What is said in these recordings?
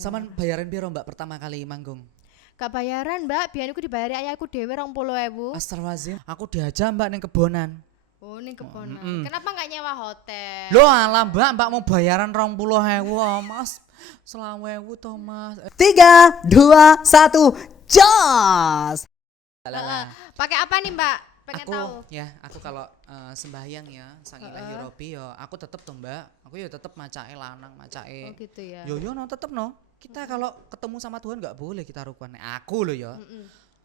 Saman bayaran piro Mbak pertama kali manggung? Gak bayaran Mbak, biyen aku dibayari ayahku dhewe 20.000. Astagfirullahaladzim, aku diajak Mbak ning kebonan. Oh ning kebonan. Kenapa nggak nyewa hotel? Loh alah Mbak mau bayaran 20.000 Mas. Selawewu toh Mas. 3, 2, 1, jos. Pakai apa nih Mbak? Pengen Aku tahu. ya, aku kalau sembahyang ya, sang ilahi robbi ya, aku tetep tuh Mbak. Aku ya tetep macake lanang, macake. Oh gitu ya. Yo no tetep no. Kita kalau ketemu sama Tuhan nggak boleh kita rukun. Aku loh ya.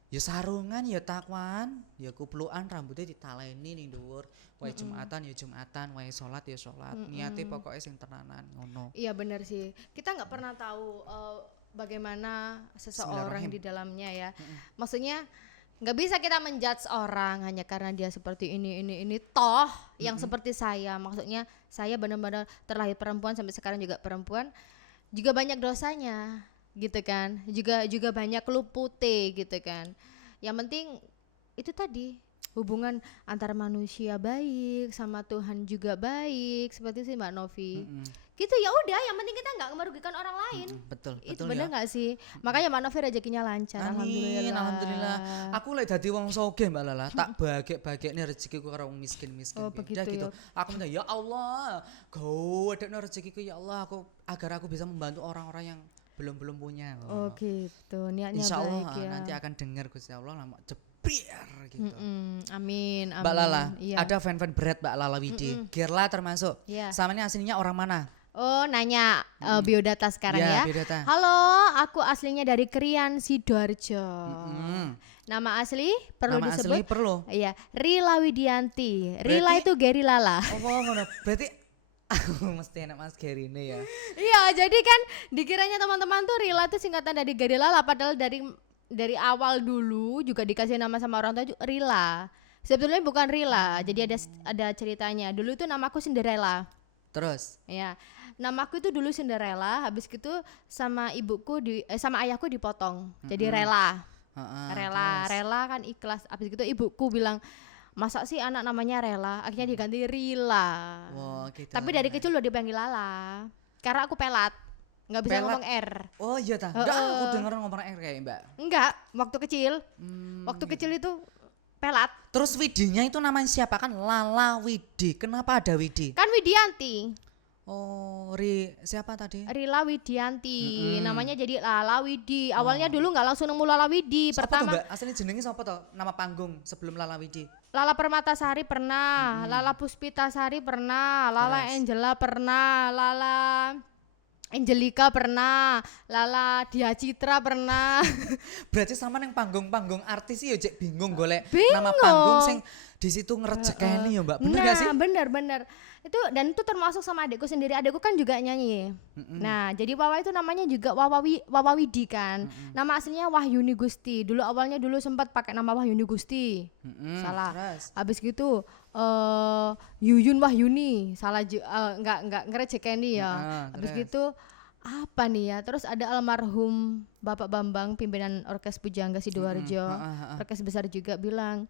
Ya sarungan ya takwaan, ya kuplukan rambutnya ditaleni ning dhuwur. Wae Jumatan ya Jumatan, wae salat ya salat. Niate pokoknya sing tenanan ngono. Iya benar sih. Kita nggak pernah tahu bagaimana seseorang di dalamnya ya. Maksudnya nggak bisa kita menjudge orang hanya karena dia seperti ini. Toh yang seperti saya, maksudnya saya benar-benar terlahir perempuan sampai sekarang juga perempuan, juga banyak dosanya gitu kan. Juga banyak lupute gitu kan. Yang penting itu tadi hubungan antara manusia baik sama Tuhan juga baik, seperti sih Mbak Novi. Gitu ya udah, yang penting kita nggak merugikan orang lain. Betul, Itu betul bener ya. nggak sih? Makanya Mbak Novi rezekinya lancar. Amin, alhamdulillah. Aku lek dadi wong sugih Mbak Lala, tak bagek-bagekne rezekiku karo wong miskin-miskin. Oh, Beda begitu gitu. ya. Aku minta ya Allah, gawedekno rezekiku ya Allah, agar aku bisa membantu orang-orang yang belum punya. Oh gitu, niatnya Insya Allah baik ya. nanti akan dengar Gusti Allah lama jebiar gitu. Amin, amin. Mbak Lala, Iya. ada fan-fan berat Mbak Lala Widi. Gerla termasuk. Iya. Sama ini aslinya orang mana? Oh nanya biodata sekarang Ya, ya. biodata. Halo, aku aslinya dari Krian Sidoarjo. Nama asli perlu Nama disebut? asli perlu. Iya, Rila Widianti. Rila Berarti- itu Geri Lala. Oh, ngono. Berarti aku mesti enak Mas Geri ini ya. Iya, jadi kan dikiranya teman-teman tuh Rila itu singkatan dari Geri Lala, padahal dari awal dulu juga dikasih nama sama orang tua Rila. Sebetulnya bukan Rila, jadi ada ceritanya. Dulu tuh namaku Cinderella. Terus Ya, namaku itu dulu Cinderella, habis gitu sama sama ayahku dipotong, jadi Rela. heeh, Rela kan ikhlas. Habis gitu ibuku bilang, masa sih anak namanya Rela, akhirnya diganti Rila. wah gitu. Tapi dari kecil udah dipanggil Lala, karena aku pelat, nggak bisa Pelat? ngomong R. Oh iya ta. Enggak, aku denger ngomong kayak Mbak. Enggak, waktu kecil itu pelat. Terus Widinya itu namanya siapa kan? Lala Widi. Kenapa ada Widi? Kan Widianti, Oh, siapa tadi? Rila Widianti, namanya jadi Lala Widi. Awalnya dulu nggak langsung nemu Lala Widi. Siapa tuh Pertama Mbak? Aslinya jenenge siapa tuh? Nama panggung sebelum Lala Widi. Lala Permatasari pernah, Lala Puspitasari pernah, Lala Terus? Angela pernah, Lala Angelika pernah, Lala Dia Citra pernah. Berarti sama yang panggung-panggung artis sih ya Cek bingung golek Bingung. nama panggung sing di situ ngerejekeni ya Mbak. Bener gak sih? Bener. Itu termasuk sama adikku sendiri. Adikku kan juga nyanyi. Nah, jadi Wawa itu namanya juga Wawa Widi kan. Nama aslinya Wahyuni Gusti. Awalnya sempat pakai nama Wahyuni Gusti. Salah. Terus? Habis gitu Yuyun Wahyuni. Salah enggak ngerejekeni ya. Habis terus? gitu apa nih ya? Terus ada almarhum Bapak Bambang pimpinan Orkes Pujangga Sidoarjo. Orkes besar juga bilang,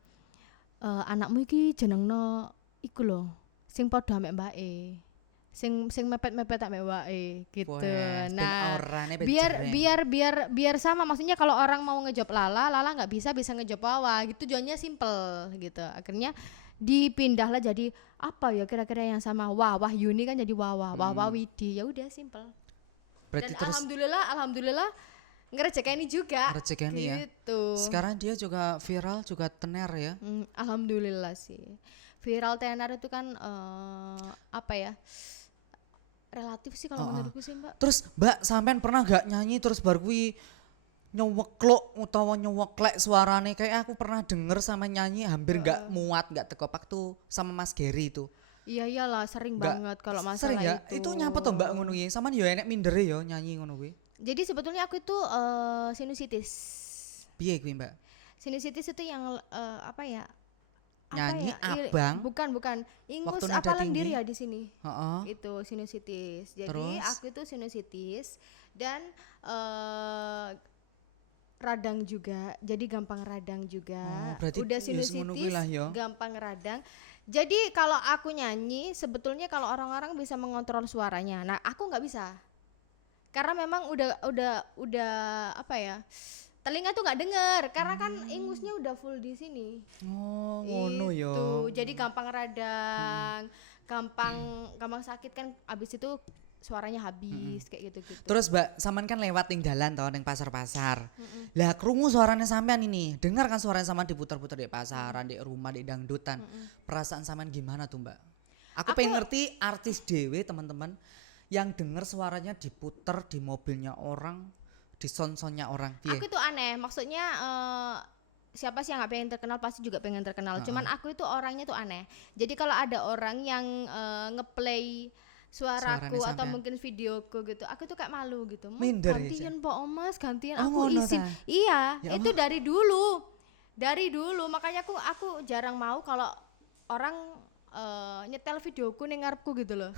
anakmu iki jenengno iku lho, sing padha mek mbake. Sing mepet-mepet tak mek mbake gitu. Wes, ben Nah, aurane ben biar jereng. biar sama, maksudnya kalau orang mau ngejob Lala nggak bisa ngejob Wawa gitu, tujuannya simple gitu. Akhirnya dipindahlah jadi apa ya kira-kira yang sama, Wahyuni kan jadi Wawa Widi, ya udah simple. Berarti Dan terus alhamdulillah ngerejekeni juga ngerejekeni ya. gitu. Sekarang dia juga viral juga tenar ya. Alhamdulillah sih. Viral tenar itu kan apa ya? Relatif sih kalau menurutku sih, Mbak. Terus Mbak sampean pernah gak nyanyi terus bar kuwi nyewekluk utawa nyeweklek suarane kayak aku pernah denger sama nyanyi hampir gak muat gak teko waktu sama Mas Geri itu. Iya iyalah, sering Nggak- banget kalau masalah Sering ya? itu. Itu nyapa tuh Mbak ngono kuwi. Saman yo enek mindere yo nyanyi ngono kuwi. Jadi sebetulnya aku itu sinusitis. Piye kuwi Mbak? Sinusitis itu yang apa ya? Nyanyi Apa ya? abang. Bukan. Ingus Waktu nada apa lendir tinggi. ya di sini. Heeh. Itu sinusitis. Jadi Terus? aku itu sinusitis dan radang juga. Jadi gampang radang juga. Oh, berarti Udah ya semono kuwi sinusitis, lah ya. gampang radang. Jadi kalau aku nyanyi sebetulnya kalau orang-orang bisa mengontrol suaranya. Nah, aku nggak bisa. Karena memang udah apa ya? Telinga tuh nggak denger karena kan ingusnya udah full di sini. Oh, ngono ya. Itu. Jadi gampang radang, gampang sakit kan abis itu suaranya habis kayak gitu-gitu. Terus Mbak, sampean kan lewat ning dalan toh ning pasar-pasar. Lah krungu suaranya sampean ini. Dengar kan suaranya sampean diputar-putar di pasaran, di rumah, di dangdutan. Perasaan sampean gimana tuh Mbak? Aku pengen ngerti artis dewe teman-teman yang denger suaranya diputer di mobilnya orang, di son-sonnya orang. Piye? Aku itu aneh, maksudnya siapa sih yang gak pengen terkenal pasti juga pengen terkenal. Cuman aku itu orangnya tuh aneh. Jadi kalau ada orang yang ngeplay suaraku Suaranya atau sampean. mungkin videoku gitu, aku tuh kayak malu gitu. Minder ya, Gantian Pak Omas, gantian Oh, aku ngono izin. ta? Iya, Ya itu dari dulu. Dari dulu makanya aku jarang mau kalau orang nyetel videoku ning ngarepku gitu loh.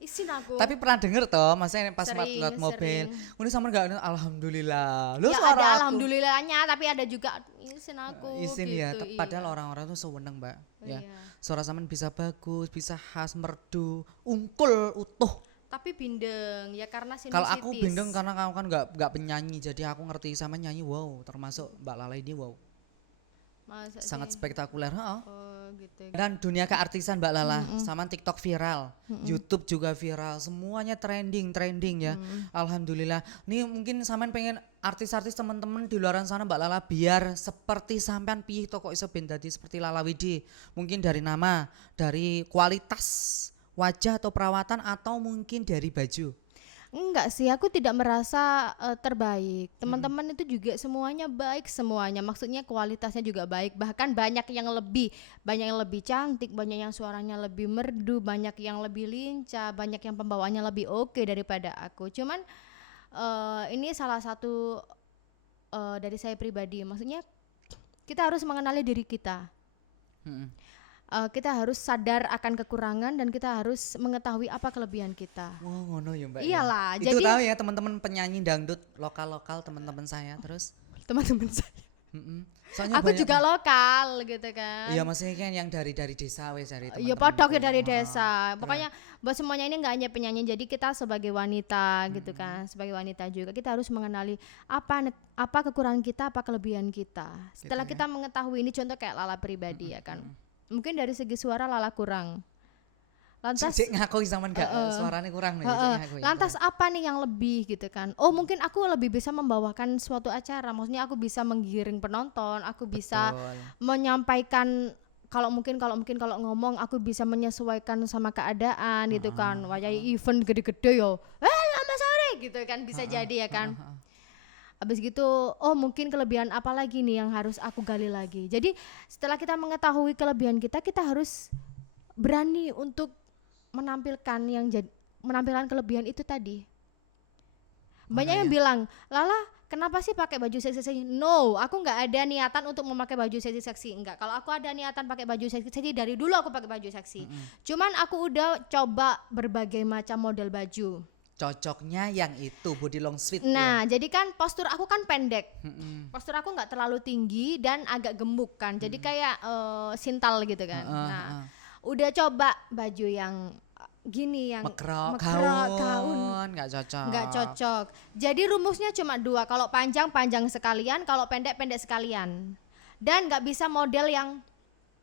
Izin aku. Tapi pernah denger toh, maksudnya pas Sering, lewat mobil. sering. Ini sama enggak alhamdulillah. Lu Ya suara ada aku. alhamdulillahnya tapi ada juga izin aku Izin gitu. ya, padahal iya. orang-orang tuh sewenang Mbak. Ya. Iya. Suara sampean bisa bagus, bisa khas, merdu, ungkul, utuh. Tapi bindeng ya karena sinusitis. Kalau aku bindeng karena kamu kan nggak penyanyi, jadi aku ngerti sama nyanyi wow, termasuk Mbak Lala ini wow, Masa sangat sih? spektakuler. Heeh. Oh gitu. Dan dunia keartisan Mbak Lala, sama TikTok viral, YouTube juga viral, semuanya trending ya. Alhamdulillah. Nih mungkin sampean pengen artis-artis teman-teman di luar sana Mbak Lala biar seperti sampean piye to kok iso ben dadi seperti Lala Widi. Mungkin dari nama, dari kualitas wajah atau perawatan atau mungkin dari baju. Enggak sih, aku tidak merasa terbaik. Teman-teman itu juga semuanya baik semuanya. Maksudnya kualitasnya juga baik. Bahkan banyak yang lebih cantik, banyak yang suaranya lebih merdu, banyak yang lebih lincah, banyak yang pembawaannya lebih oke daripada aku. Cuman ini salah satu dari saya pribadi. Maksudnya kita harus mengenali diri kita. Kita harus sadar akan kekurangan dan kita harus mengetahui apa kelebihan kita. Wow, ngono ya Mbak. Iyalah, Itu jadi- tahu ya teman-teman penyanyi dangdut lokal-lokal teman-teman saya terus. Teman-teman saya. Soalnya Aku banyak- juga lokal gitu kan. Iya maksudnya kan yang dari desa wes dari Iya teman-teman. podok ya gitu. dari desa. Pokoknya buat semuanya ini nggak hanya penyanyi. Jadi kita sebagai wanita gitu kan, sebagai wanita juga kita harus mengenali apa kekurangan kita, apa kelebihan kita. Setelah kita mengetahui ini contoh kayak Lala pribadi ya kan. Mungkin dari segi suara Lala kurang. Lantas Cek ngaku sama enggak suaranya kurang nih. lantas apa nih yang lebih gitu kan? Oh mungkin aku lebih bisa membawakan suatu acara. Maksudnya aku bisa menggiring penonton, aku bisa menyampaikan kalau ngomong aku bisa menyesuaikan sama keadaan gitu kan. Wajah event gede-gede yo. Lama sore gitu kan bisa jadi ya kan. Habis gitu, oh mungkin kelebihan apa lagi nih yang harus aku gali lagi. Jadi setelah kita mengetahui kelebihan kita, kita harus berani untuk menampilkan kelebihan itu tadi. Banyak yang bilang, Lala kenapa sih pakai baju seksi-seksi? No, aku nggak ada niatan untuk memakai baju seksi-seksi. Enggak, kalau aku ada niatan pakai baju seksi, dari dulu aku pakai baju seksi. Cuman aku udah coba berbagai macam model baju. Cocoknya yang itu body long sweat. Nah, jadi kan postur aku kan pendek. Postur aku nggak terlalu tinggi dan agak gemuk kan. Jadi kayak sintal gitu kan. Udah coba baju yang gini yang Mekrok, gaun. gaun, nggak cocok. Nggak cocok. Jadi rumusnya cuma dua. Kalau panjang sekalian, kalau pendek sekalian. Dan nggak bisa model yang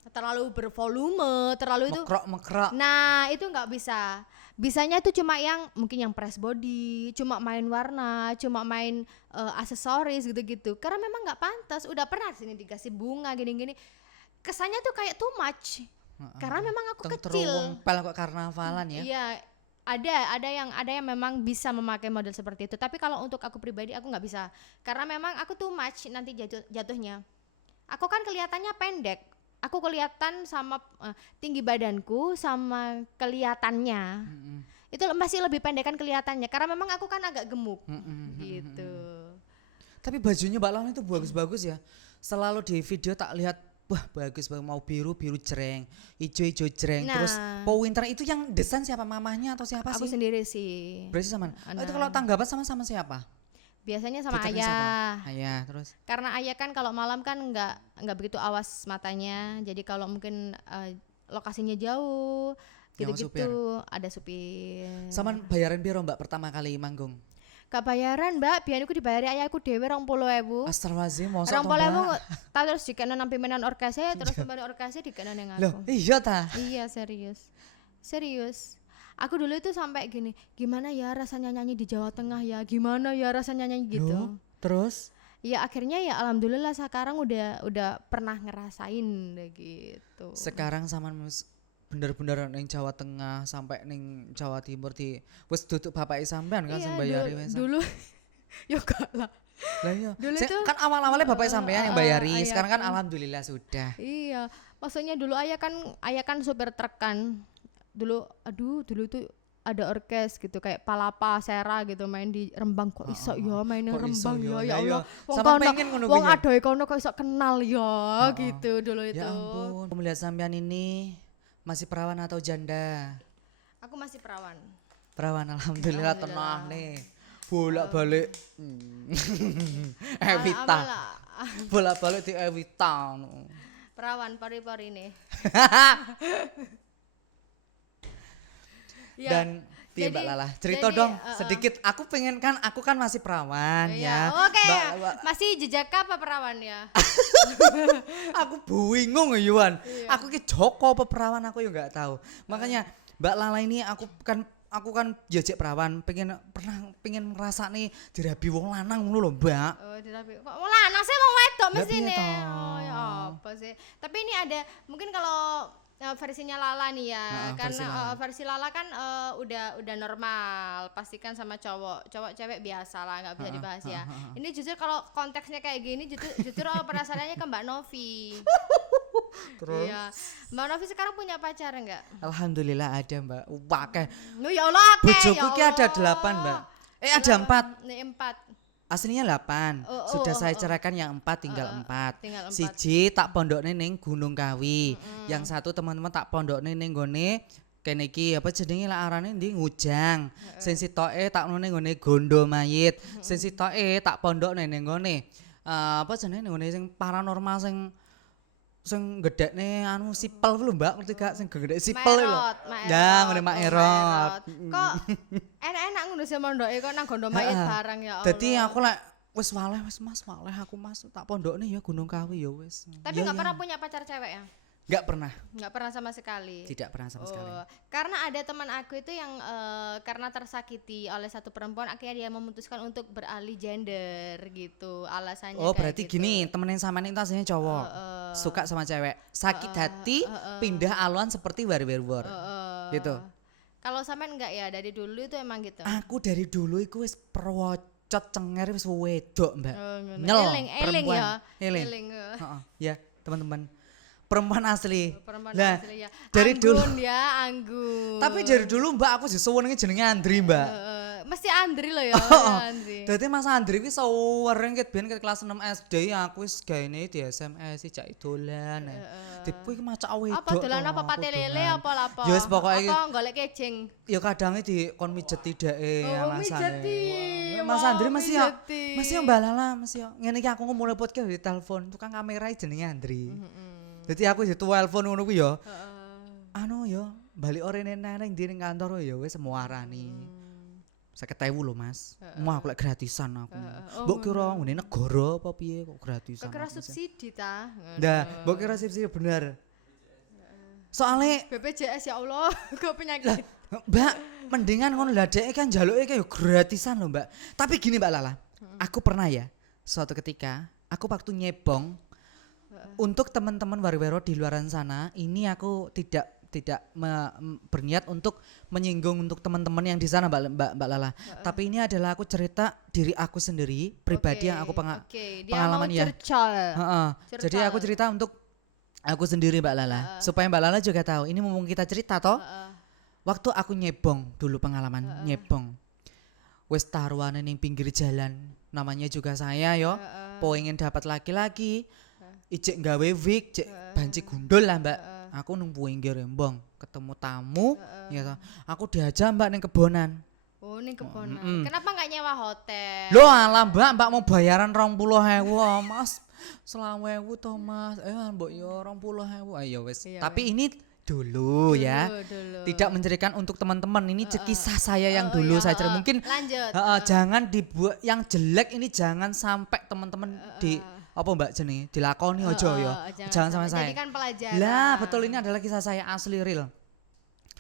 terlalu bervolume, terlalu itu. Mekrok. Nah, itu nggak bisa. Bisanya itu cuma yang mungkin yang press body, cuma main warna, cuma main aksesoris gitu-gitu. Karena memang nggak pantas. Udah pernah sini dikasih bunga gini-gini. Kesannya tuh kayak too much. Karena memang aku kecil. Pel kok karnavalan ya. Iya, ada yang memang bisa memakai model seperti itu. Tapi kalau untuk aku pribadi aku nggak bisa. Karena memang aku too much nanti jatuhnya. Aku kan kelihatannya pendek. Aku kelihatan sama tinggi badanku sama kelihatannya. Itu masih lebih pendekan kelihatannya karena memang aku kan agak gemuk. Gitu. Tapi bajunya Mbak Lala itu bagus-bagus ya. Selalu di video tak lihat wah bagus banget, mau biru jreng, hijau jreng. Nah. Terus Po Winter itu yang desain siapa, mamahnya atau siapa Aku sih? sendiri sih. Berarti sama. Itu kalau tanggapan sama siapa? Biasanya sama Twitternya ayah. siapa? Ayah, terus Karena ayah kan kalau malam kan nggak begitu awas matanya. Jadi kalau mungkin lokasinya jauh Yang gitu-gitu ada supir. sama bayaran piro Mbak pertama kali manggung? gak bayaran mbak, biar aku dibayari ayahku dewe 20.000. Astagfirullahaladzim, mosok to, 20.000 Mbak? tak terus dikena nang pimpinan orkesnya, terus pimpinan orkesnya dikena nang Loh, aku. iya ta? Iya serius. Aku dulu itu sampai gini, gimana ya rasanya nyanyi di Jawa Tengah ya, gimana ya rasanya nyanyi gitu. Loh, terus? Ya akhirnya ya alhamdulillah sekarang udah pernah ngerasain deh gitu. Sekarang sama bener-bener ning Jawa Tengah sampai ning Jawa Timur di wis duduk bapak sampean kan sing bayari wis. Dulu ya gak lah. Lah iya. Dulu Sing- tuh- kan awal-awalnya bapak sampean yang bayari, ayah sekarang kan kan. alhamdulillah sudah. Iya, maksudnya dulu ayah kan supir truk kan. Dulu tuh ada orkes gitu kayak Palapa Sera gitu main di Rembang kok iso ya main Kok iso Rembang ya? ya Lah Allah. iya. Wong Sama kono pengen ngono wong kuwi ya. adohe kono kok iso kenal ya gitu dulu itu. Ya ampun, aku melihat sampean ini masih perawan atau janda? Aku masih perawan. Perawan, alhamdulillah tenang nih. Bolak-balik. Evita. Apalah, Bolak-balik di Evita. perawan pori-pori nih. Ya, Dan piye Mbak jadi- Lala? Cerita jadi, dong sedikit. Aku kan masih perawan ya. Oke, Mbak- masih jejak apa perawan ya? aku bingung ya Yuan. Iya. Aku ki Joko apa perawan aku ya nggak tahu. Makanya Mbak Lala ini aku kan jejak perawan, pengen ngerasa nih dirabi wong lanang ngono lho, Mbak. Oh, dirapi. Kok lanang sih wong wedok Lah, mesti piye nih. toh? Oh, ya apa sih? Tapi ini ada mungkin kalau versinya Lala nih ya, versi karena Lala. versi Lala kan udah normal, pastikan sama cowok cewek biasa lah, nggak bisa dibahas ya. Ini justru kalau konteksnya kayak gini, justru perasaannya ke Mbak Novi. Terus? Iya, Mbak Novi sekarang punya pacar enggak? Alhamdulillah ada Mbak. Wake. Lu ya Allah, akeh, Bojoku ya ki ada Allah. 8 Mbak. Ada 4. Nih 4. Aslinya 8. Oh, Sudah saya oh. ceraikan yang 4 tinggal 4. Tinggal 4. Siji tak pondokne ning Gunung Kawi. Yang satu teman-teman tak pondokne ning gone kene iki apa jenenge lak arane ndi Ngujang. Sing sitoke tak nune nggone Gondo Mayit. Sing sitoke tak pondokne ning gone apa jenenge ning gone sing paranormal sing gedekne anu sipel ku lho Mbak, ngerti gak sing gedek sipel lho. Ya ngene Mak Erot. Kok enak-enak ngono sih mondoke kok nang Gondo Mayit barang ya Allah. Dadi aku lek wis waleh wis Mas, waleh aku Mas tak pondokne ya Gunung Kawi ya wis. Tapi enggak pernah punya pacar cewek ya? Enggak pernah. Enggak pernah sama sekali. Tidak pernah sama sekali. Karena ada teman aku itu yang karena tersakiti oleh satu perempuan akhirnya dia memutuskan untuk beralih gender gitu. Alasannya Oh, kayak berarti gitu. gini, temen yang sama ini aslinya cowok. Suka sama cewek. Sakit hati, pindah aluan seperti werewolf. Gitu. Kalau sampean enggak ya dari dulu itu emang gitu. Aku dari dulu iku wis perwocot cenger wis wedok, Mbak. Ngono. Nyel Eling perempuan. ya. Eling. Eling. Heeh. Ya, teman-teman. Perempuan asli. Perempuan Lah, asli ya. dari Anggun dulu. ya, Anggun. Tapi dari dulu Mbak aku sewenenge jenenge Andri, Mbak. Mesti Andri loh ya, Andri. Dadi Mas Andri wis sewering ket biyen ket kelas 6 SD aku wis gaene di SMS cak dolan. Tipu iki macak wedok. Apa dolan apa pate lele apa lapo? Ya wis pokoke iki apa golek kecing. ya kadangnya di kon mijeti dheke Oh, alasane. mijeti. Mas Wow, Andri masih ya mijeti. masih Mbak Lala masih ya ngene iki aku ngomong podcast di telepon tukang kamera jenenge Andri. Dadi aku di telepon ngono kuwi ya. Anu ya balik orene nang ndi ning kantor ya wis muarani. 50.000 lho Mas. Mau aku lek gratisan aku. Mbok kira ngene negara apa piye kok gratisan. Kekera aku sih. subsidi ta. Nah, mbok kira subsidi bener. Soalnya BPJS ya Allah, kok penyakit. Mbak, mendingan ngono lah dhek kan njaluke kayak gratisan loh, Mbak. Tapi gini Mbak Lala, aku pernah ya suatu ketika aku waktu nyebong untuk teman-teman wariwero di luaran sana, ini aku tidak berniat untuk menyinggung untuk teman-teman yang di sana Mbak Lala. Tapi ini adalah aku cerita diri aku sendiri, pribadi yang aku Dia pengalaman mau ya. curcol. Heeh. Jadi aku cerita untuk aku sendiri Mbak Lala, supaya Mbak Lala juga tahu. Ini mumpung kita cerita toh. Waktu aku nyebong dulu pengalaman nyebong. Wes taruhan ning pinggir jalan, namanya juga saya yo. Pengen dapat laki-laki. Ijek gawe wig, cek banci gundul lah Mbak. Aku nung pinggir embong, ketemu tamu, ya toh. Aku diajak Mbak ning kebonan. Oh, ning kebonan. Kenapa enggak nyewa hotel? Loh alah Mbak mau bayaran 20.000 Mas. 20.000 toh Mas. Mbok yo 20.000. Ayo wis. Iya, Tapi ini dulu ya. Dulu. Tidak mencerikan untuk teman-teman, ini kisah saya yang dulu saya cerita. Mungkin lanjut. jangan dibuat yang jelek ini, jangan sampai teman-teman di apa Mbak Jenny dilakoni ojo ya. Jangan sama saya. Jadikan pelajaran. Lah betul, ini adalah kisah saya asli real.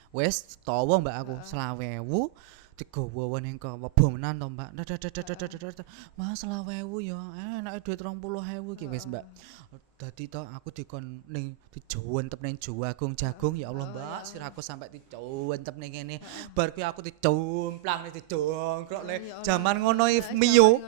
Wes tawa Mbak aku 20.000 digawa ning kebomenan to Mbak. Mas 20.000 ya enake duit 20.000 iki wis Mbak. Dadi to aku dikon ning dijontep ning Jagung Jagung, ya Allah Mbak, siraku sampai dijontep ning kene. Bar kuwi aku dijomplang didongkrok le. Jaman ngono Mio.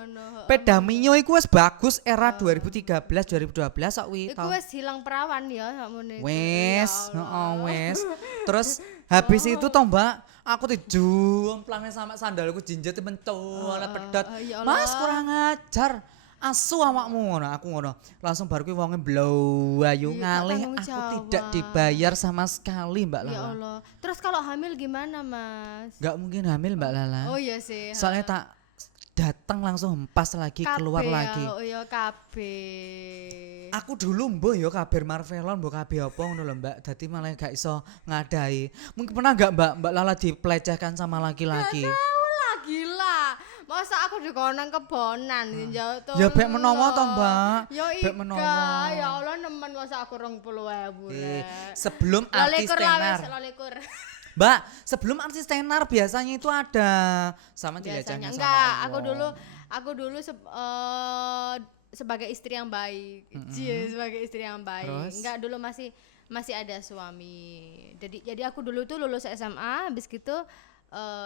Peda Mio iku wis bagus era 2013 2012 kok kuwi to. Iku wis hilang perawan ya sakmene. Wes, wes. Terus habis itu toh Mbak, aku dijomplangne sampe sandalku jinjet mentul pedot. Mas kurang ajar. Asu awakmu ngono, aku ngono. Langsung bar kuwi wonge blow ayu ngalih, aku tidak dibayar sama sekali Mbak Lala. Ya Allah. Terus kalau hamil gimana, Mas? Gak mungkin hamil Mbak Lala. Oh iya sih. Soalnya tak datang langsung hempas lagi, keluar lagi. Oh iya KB. Aku dulu mbok ya kabar Marvelon mbok kabeh apa ngono lho Mbak. Dadi malah gak iso ngadahi. Mungkin pernah gak Mbak Lala dipelecehkan sama laki-laki? Gila. Masa aku dikonang kebonan jauh tuh. Ya bek menawa to Mbak. Ya bek menawa. Ya Allah nemen masa aku 20.000. Sebelum artis tenar. Mbak, sebelum artis tenar biasanya itu ada sama dilecehnya sama enggak, Allah. aku dulu sebagai istri yang baik. Sebagai istri yang baik. Terus? Enggak, dulu masih ada suami. Jadi aku dulu tuh lulus SMA, habis gitu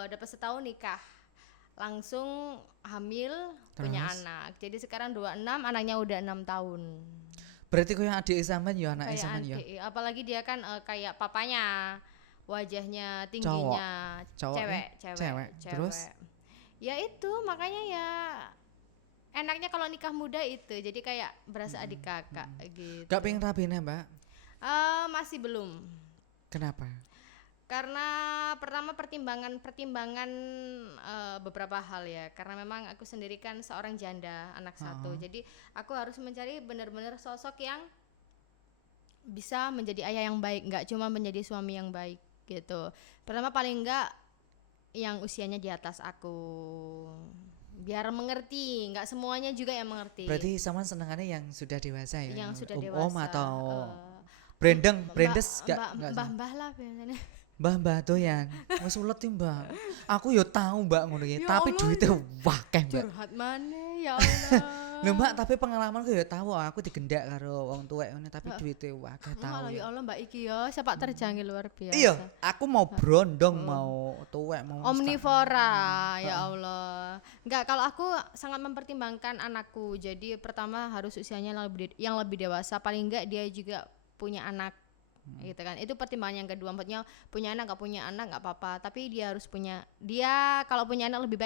dapat setahun nikah. Langsung hamil, punya anak. Jadi sekarang 26, anaknya udah 6 tahun. Berarti kau yang adik sampean ya, anaknya Kayak sampean ya. Apalagi dia kan kayak papanya. Wajahnya tingginya cewek. Terus? Ya itu makanya ya enaknya kalau nikah muda itu. Jadi kayak berasa adik kakak gitu. Gak pengen rabinya Mbak? Masih belum. Kenapa? Karena pertama pertimbangan beberapa hal ya. Karena memang aku sendiri kan seorang janda, anak satu. Jadi aku harus mencari benar-benar sosok yang bisa menjadi ayah yang baik, nggak cuma menjadi suami yang baik gitu. Pertama paling enggak yang usianya di atas aku, biar mengerti, nggak semuanya juga yang mengerti. Berarti sama senengannya yang sudah dewasa ya? Yang sudah dewasa. Om atau Brandes gak? Mbah lah biasanya. Mbah doyan. Wes ulet Mbak. Aku yo tahu Mbak ngono iki, Ya tapi Allah, duitnya wakeh Mbak. Curhat mana ya Allah. Lho Mbak, tapi pengalamanku ya tahu aku digendak karo wong tuwek ngene, tapi duitnya wakeh tahu. Ya Allah Mbak iki ya sepak terjangkau luar biasa. Iya, aku mau brondong, mau tuwek, mau omnivora, ya Allah. Enggak, kalau aku sangat mempertimbangkan anakku. Jadi pertama harus usianya yang lebih dewasa, paling enggak dia juga punya anak. Gitu kan. Itu pertimbangan yang kedua. Maksudnya punya anak nggak apa-apa, tapi dia harus kalau punya anak lebih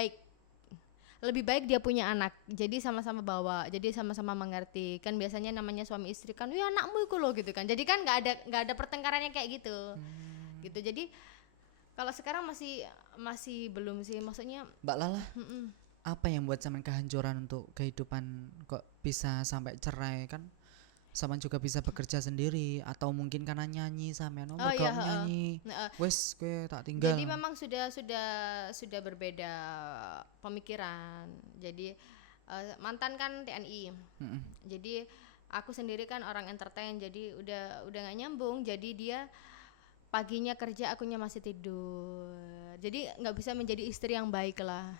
baik dia punya anak. Jadi sama-sama bawa, jadi sama-sama mengerti. Kan biasanya namanya suami istri kan, "Wih, anakmu itu loh," gitu kan. Jadi kan nggak ada pertengkarannya kayak gitu. Gitu. Jadi kalau sekarang masih belum sih, maksudnya Mbak Lala. Apa yang buat sampean kehancuran untuk kehidupan kok bisa sampai cerai kan? Sama juga bisa bekerja sendiri atau mungkin karena nyanyi sampean nyanyi. Wes kowe tak tinggal. Jadi memang sudah berbeda pemikiran. Jadi mantan kan TNI. Jadi aku sendiri kan orang entertain, jadi udah enggak nyambung. Jadi dia paginya kerja, akunya masih tidur. Jadi nggak bisa menjadi istri yang baik lah.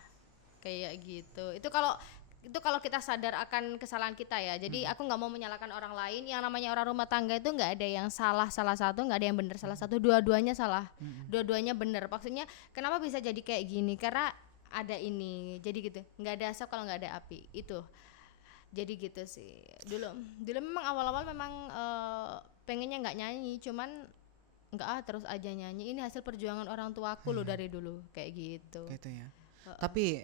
Kayak gitu. Itu kalau kita sadar akan kesalahan kita ya. Jadi aku nggak mau menyalahkan orang lain. Yang namanya orang rumah tangga itu nggak ada yang salah satu, nggak ada yang benar salah satu. Dua-duanya salah, dua-duanya benar. Maksudnya kenapa bisa jadi kayak gini? Karena ada ini. Jadi gitu. Nggak ada asap kalau nggak ada api. Itu. Jadi gitu sih. Dulu memang awal-awal memang pengennya nggak nyanyi, cuman nggak terus aja nyanyi. Ini hasil perjuangan orang tuaku loh dari dulu kayak gitu. Gitu ya. Tapi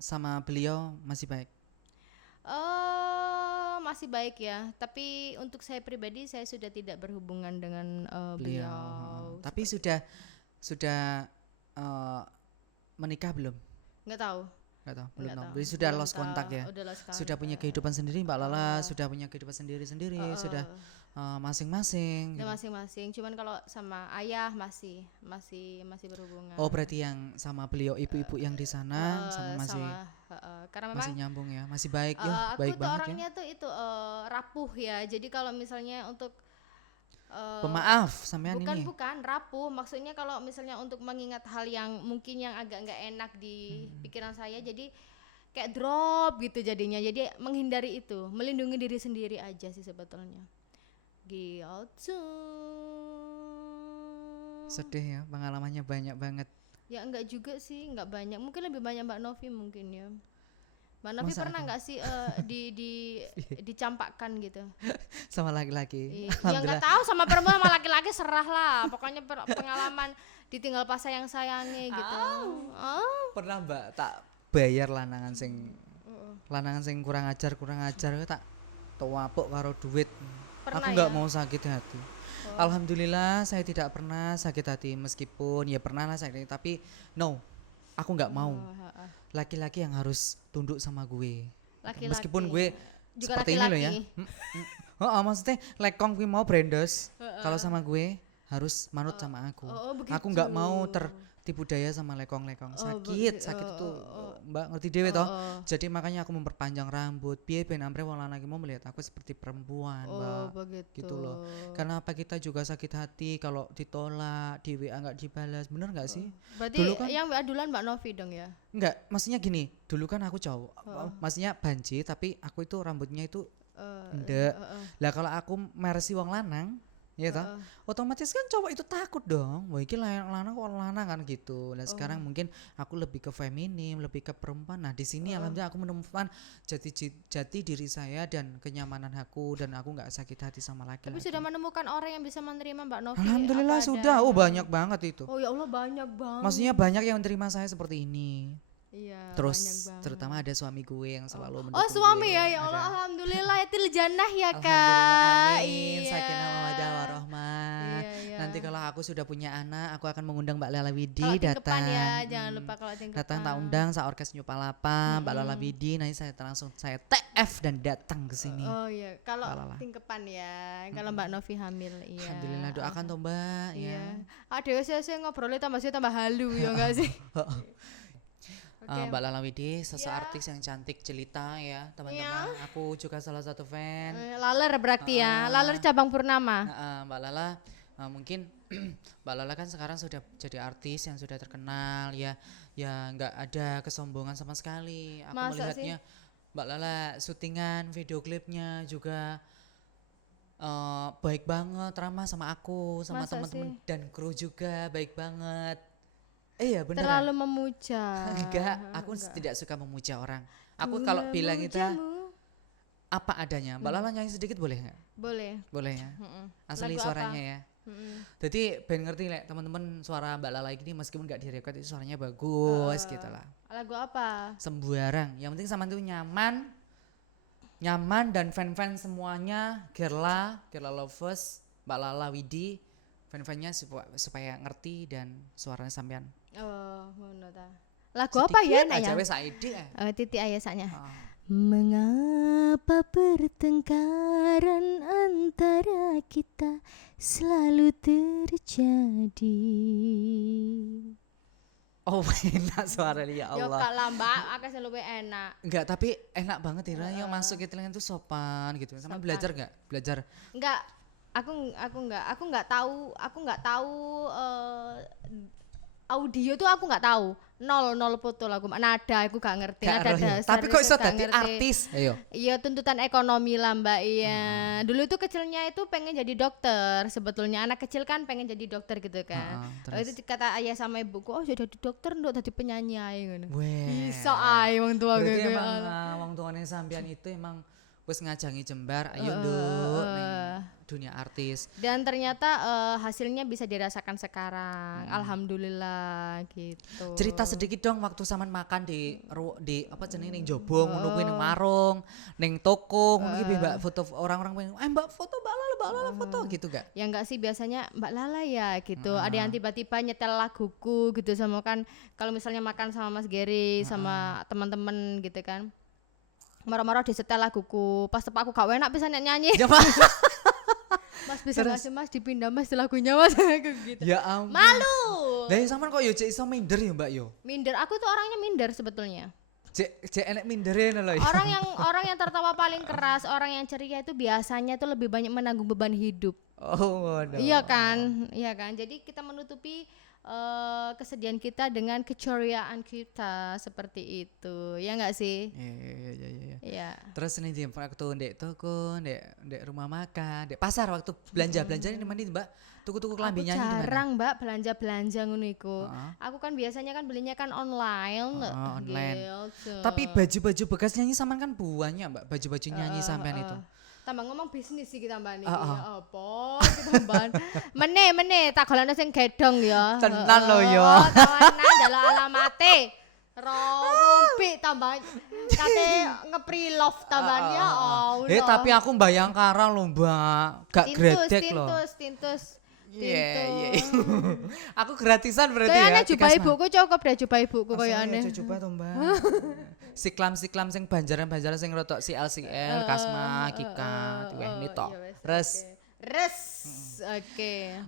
sama beliau masih baik? Masih baik ya. Tapi untuk saya pribadi saya sudah tidak berhubungan dengan beliau. Tapi sudah menikah belum? Nggak tahu. Nggak tahu, belum Nggak tahu. tahu, Jadi sudah belum lost kontak tahu, ya. udah lost Sudah punya kontak. kehidupan sendiri Mbak Lala, sudah punya kehidupan sendiri-sendiri, sudah masing-masing. Udah Gitu. masing-masing. Cuman kalau sama ayah masih berhubungan. Oh berarti yang sama beliau ibu-ibu yang di sana sama masih Karena memang masih nyambung ya, masih baik ya, aku baik tuh banget ya. orangnya tuh itu rapuh ya. Jadi kalau misalnya untuk Pemaaf sampean ini. bukan rapuh, maksudnya kalau misalnya untuk mengingat hal yang mungkin yang agak nggak enak di pikiran saya, jadi kayak drop gitu jadinya. Jadi menghindari itu, melindungi diri sendiri aja sih sebetulnya. Gitu. Sedih ya, pengalamannya banyak banget. Ya enggak juga sih, enggak banyak. Mungkin lebih banyak Mbak Novi mungkin ya. Mbak Novi Masa pernah aku? nggak sih dicampakkan gitu? Sama laki-laki. Ya nggak tahu sama perempuan sama laki-laki serah lah. Pokoknya pengalaman ditinggal pas sayang-sayangi gitu. Oh. Pernah Mbak tak bayar lanangan sing kurang ajar tak tuapuk karo duit. Pernah Aku nggak ya? mau sakit hati. Alhamdulillah saya tidak pernah sakit hati, meskipun ya pernah lah sakit hati, tapi no, aku nggak mau laki-laki yang harus tunduk sama gue. Laki-laki. Meskipun gue Juga seperti ini loh ya. laki-laki. Maksudnya lekong gue mau brandos, kalau sama gue harus manut sama aku. begitu. Aku nggak mau tertipu daya sama lekong-lekong. Sakit itu Mbak ngerti dewe toh. Jadi makanya aku memperpanjang rambut. Biar ben ampre wong lanang iki mau melihat aku seperti perempuan, Mbak. Begitu. Gitu loh. Karena apa kita juga sakit hati kalau ditolak, di WA nggak dibalas. Bener nggak sih? Berarti Dulu kan- yang adulan Mbak Novi dong ya? Enggak, maksudnya gini, dulu kan aku cowok. Maksudnya banci tapi aku itu rambutnya itu ndek. Lah kalau aku mersi wong lanang, ya toh, otomatis kan cowok itu takut dong. Wah, iki lanang kok lanang kan gitu. Nah, sekarang mungkin aku lebih ke feminim, lebih ke perempuan. Nah, di sini alhamdulillah aku menemukan jati diri saya dan kenyamanan aku, dan aku nggak sakit hati sama laki-laki. Tapi sudah menemukan orang yang bisa menerima Mbak Novi. Alhamdulillah apa sudah. adanya. Oh, banyak banget itu. Oh ya Allah, banyak banget. Maksudnya banyak yang menerima saya seperti ini. Iya, banyak Terus banget. terutama ada suami gue yang selalu mendukung Oh suami gue. ya, ya Allah, Ada. alhamdulillah til jannah ya kak. Alhamdulillah, amin. Iya. Sakinah mawaddah warahmah. Iya. Nanti kalau aku sudah punya anak, aku akan mengundang Mbak Lala Widi Kalau datang. tingkepan ya, jangan lupa kalau tingkepan. Datang tak undang sa orkes Nyupalapa, Mbak Lala Widi. Nanti saya langsung saya TF dan datang ke sini. Oh iya, kalau Lala. tingkepan ya, kalau Mbak Novi hamil, iya. Alhamdulillah, doakan toh Mbak. Iya. Ya. Ada saya ngobrolnya tambah halu ya enggak sih? Mbak Lala Widi, sosok artis yang cantik jelita ya teman-teman. Aku juga salah satu fan. Laler berarti ya, laler cabang Purnama. Mbak Lala mungkin Mbak Lala kan sekarang sudah jadi artis yang sudah terkenal ya, nggak ada kesombongan sama sekali. Aku Masa melihatnya Mbak Lala syutingan video klipnya juga baik banget, ramah sama aku, sama Masa teman-teman sih? dan kru juga baik banget. Iya beneran. Terlalu memuja. Enggak, aku tidak suka memuja orang. Aku kalau bilang itu Memujamu. apa adanya. Mbak Lala nyanyi sedikit boleh nggak? Boleh. Boleh ya. Asli Lagu suaranya apa? ya. Jadi ben ngerti lek teman-teman suara Mbak Lala ini meskipun nggak direkod itu suaranya bagus gitu lah. Lagu apa? Sembarang. Yang penting sama itu nyaman dan fan-fan semuanya, Gerla lovers, Mbak Lala Widi, fan-fannya supaya ngerti dan suaranya sampean. Oh, ngono ta. Lagu apa ya nak ya? Aja wes saiki Titik ayasanya. Ah. Mengapa pertengkaran antara kita selalu terjadi? Oh enak suaranya ya Yo Allah. kak lambat, aku selalu enak. Enggak, tapi enak banget ya. Yang masuk ke telinga itu sopan gitu. Sama belajar enggak? Belajar. Enggak, aku nggak tahu audio tuh aku nggak tahu. Nol foto lagu nada aku gak ngerti, Gak nada roh ya. dasar Tapi kok itu iso gak dadi ngerti. artis? Ayo. Iya tuntutan ekonomi lah mbak. Iya dulu itu kecilnya itu pengen jadi dokter, sebetulnya anak kecil kan pengen jadi dokter gitu kan. Itu kata ayah sama ibuku, oh sudah jadi dokter nduk tadi penyanyi ae ngono. Weh. Iso ae wong tua Berarti gue. emang wong tuane sampean itu emang wis ngajangi jembar, ayo nduk ning dunia artis. Dan ternyata hasilnya bisa dirasakan sekarang. Alhamdulillah gitu. Cerita sedikit dong waktu saman makan di apa jenenge ning jobong ngono kuwi ning warung, ning toko ngono ki Mbak foto orang-orang pengen, Mbak foto Mbak Lala Mbak Lala foto gitu gak? Ya enggak sih, biasanya Mbak Lala ya gitu. Ada yang tiba-tiba nyetel laguku gitu, sama kan kalau misalnya makan sama Mas Gary sama teman-teman gitu kan. Moro-moro disetel laguku, pas tepak aku gak enak bisa nyanyi. Ya Pak. Mas bisa nggak sih Mas dipindah Mas lagunya Mas aku gitu. Ya ampun. Malu. Lah sampean kok yo cek iso minder ya Mbak yo. Minder, aku tuh orangnya minder sebetulnya. Cek enek mindere lho ya. Orang yang tertawa paling keras, orang yang ceria itu biasanya tuh lebih banyak menanggung beban hidup. Oh, no. Iya kan? Iya kan? Jadi kita menutupi kesedihan kita dengan keceriaan kita seperti itu. Ya enggak sih? Iya. Iya. Terus nih Jim, aku tuh ndek toko, ndek rumah makan, ndek pasar waktu belanja ini mana Mbak? Tuku-tuku kelambi nyanyi di mana? Jarang Mbak belanja ngono iku. Aku kan biasanya kan belinya kan online. Online. Gitu. Tapi baju-baju bekas nyanyi sampean kan banyak Mbak, baju-baju nyanyi sampean itu. Tambah ngomong bisnis sih kita mbak nih. Apa kita mbak? Mene tak golekno sing gedong ya. Tenan lho ya. Tenan dalah alamate. Rompi tambah kate ngepri-love tambahan ya Allah. Tapi aku Bayangkara lho Mbak, gak gredek lho. Tintus. Iya. Aku gratisan berarti Kayaknya ya. jubah ibuku cukup deh jubah ibuku kayaknya. Coba tuh Mbak. Siklam sing banjaran sing rotok CL, Kasma, Kika, weh nitok. Res.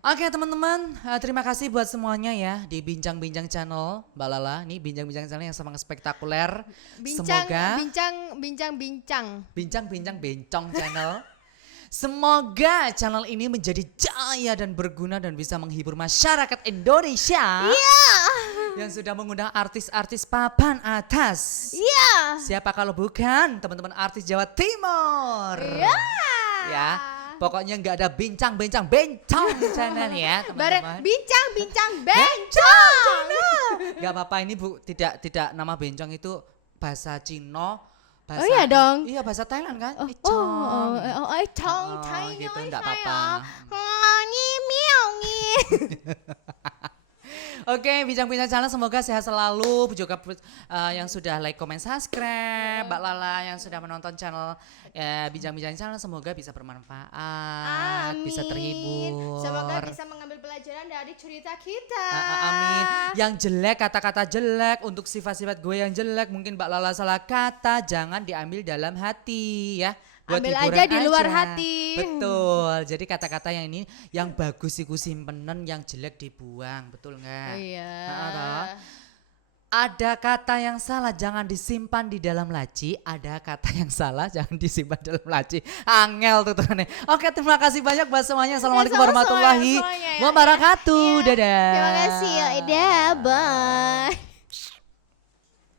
Oke teman-teman, terima kasih buat semuanya ya di Bincang-Bincang Channel Mbak Lala. Nih Bincang-Bincang Channel yang sangat spektakuler. Semoga Bincang-Bincang Bencong Channel. Semoga channel ini menjadi jaya dan berguna dan bisa menghibur masyarakat Indonesia. Yang sudah mengundang artis-artis papan atas. Siapa kalau bukan teman-teman artis Jawa Timur. Ya, pokoknya nggak ada bincang-bincang bencong channel ya teman-teman. Bincang bencong. Gak apa-apa ini Bu, tidak nama bencong itu bahasa Cina. Oh iya dong. Iya bahasa Thailand kan? Chong gitu enggak apa-apa. Oke, Bincang-Bincang Channel semoga sehat selalu. Juga yang sudah like, comment, subscribe, Mbak Lala yang sudah menonton channel Bincang-Bincang Channel semoga bisa bermanfaat, bisa terhibur. Semoga bisa mengambil pelajaran dari cerita kita. Amin. Yang jelek, kata-kata jelek, untuk sifat-sifat gue yang jelek, mungkin Mbak Lala salah kata, jangan diambil dalam hati ya. Buat ambil aja di luar hati. Betul. Jadi kata-kata yang ini yang bagus iku simpenan, yang jelek dibuang, betul nggak? Iya. Ada kata yang salah jangan disimpan di dalam laci, ada kata yang salah jangan disimpan dalam laci. Angel tuh teman. Oke, terima kasih banyak buat semuanya. Assalamualaikum warahmatullahi wabarakatuh. Dadah. Terima kasih ya. Bye.